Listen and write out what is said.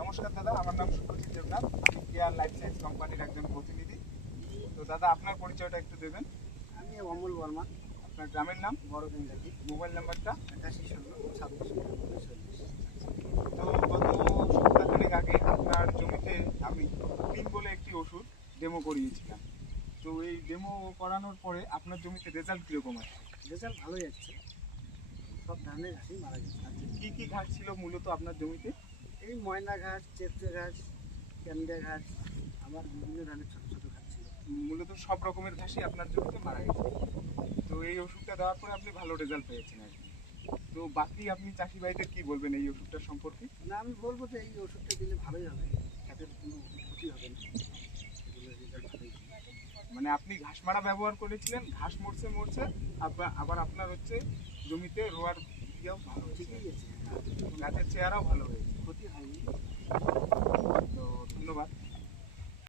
নমস্কার দাদা, আমার নাম সুপ্রজিৎ দেবনাথ। আমি কেয়ার লাইফ সায়েন্স কোম্পানির একজন প্রতিনিধি। তো দাদা, আপনার পরিচয়টা একটু দেবেন। আমি অমল বর্মা, আপনার গ্রামের নাম, বড় বেঙ্গালি, মোবাইল নাম্বারটা। 81 16 26 তো গত সপ্তাহখানেক আগে আপনার জমিতে আমি নিম বলে একটি ওষুধ ডেমো করিয়েছিলাম। তো এই ডেমো করানোর পরে আপনার জমিতে রেজাল্ট কীরকম আছে? রেজাল্ট ভালোই যাচ্ছে। সব ধরনের ঘাসই মারা গেছে। কী কী ঘাস ছিল মূলত আপনার জমিতে? এই ময়না ঘাস, চেত্রে ঘাস, ক্যান্ডা ঘাস, আবার বিভিন্ন ধরনের ছোটো ছোটো ঘাস ছিল। মূলত সব রকমের ঘাসই আপনার জমিতে মারা গেছে। তো এই ওষুধটা দেওয়ার পরে আপনি ভালো রেজাল্ট পেয়েছেন আর কি। তো বাকি আপনি চাষি ভাইদের কী বলবেন এই ওষুধটার সম্পর্কে? না, আমি বলবো যে এই ওষুধটা দিলে ভালোই হবে, তাদের কোনো ক্ষতি হবে না, এগুলো রেজাল্ট ভালোই হবে। মানে আপনি ঘাস মারা ব্যবহার করেছিলেন, ঘাস মরছে মরছে, আবার আপনার হচ্ছে জমিতে রোয়ার ইয়েও ভালো হয়েছে, ঠিকই আছে, গাছের চেহারাও ভালো হয়েছে। ক্ষতি হয়নি।